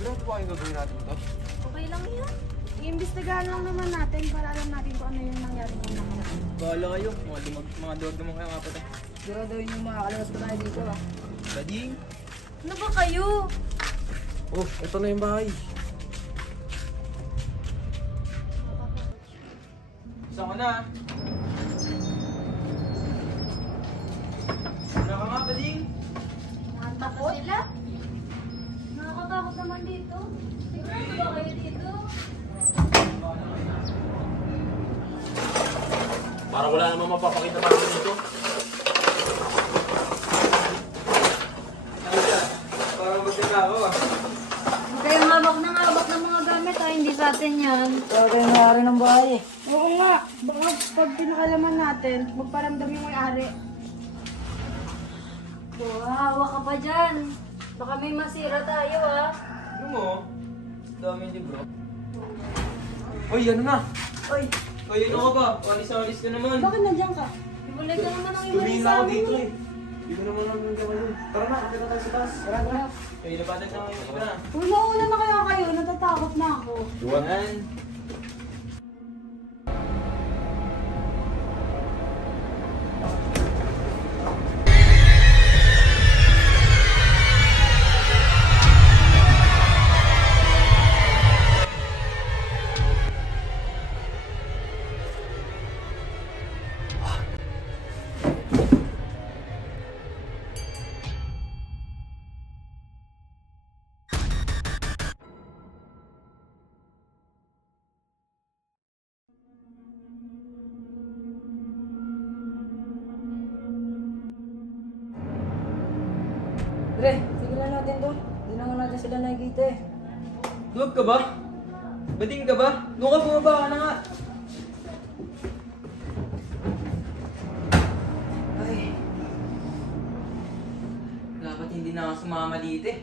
Ano pa kayong gagawin natin to? Okay lang yan. Iimbestigahan lang naman natin para alam natin kung ano yung nangyari ng nangyari. Bahala kayo. Mga duwag naman kayo nga pala. Siguraduhin yung makakalawas pa tayo dito ah. Bading! Ano ba kayo? Oh, ito na yung bahay. Isa ko na. Wala ka nga, Bading? Nakakatakot sila? Nakakatakot naman dito. Sigurado ba kayo dito? Para wala namang mapapakita pa rin dito. Parang magtaka ako ah. Huwag kayong hawak ng mga gamit ha. Hindi sa atin yan. Kaya tayo nangyari ng bahay eh. Oo nga. Baka pag pinakalaman natin, magparamdam yung may-ari. Hawak ka pa dyan. Baka may masira tayo ha. Ano mo? Dami libro. Uy, ano na? Uy, Uy, ano ka ba? Walis ka naman. bakit nandiyan ka? Ibulay ka naman ang ibalik Tumingin sa ako amin dito eh. eh. Hindi ko naman naman gawin. Tara na, kapit na tayo sa taas. Tara. Kayo, lapatan na kayo. Tara. Una na kaya kayo. Natatakot na ako. Yan. Pre, sigilan natin to. Hindi na nga natin sila nakikita eh. Duwag ka ba? Bading ka ba? Doon ka, bumaba ka na nga. Ay. Dapat hindi na ako sumama dito eh.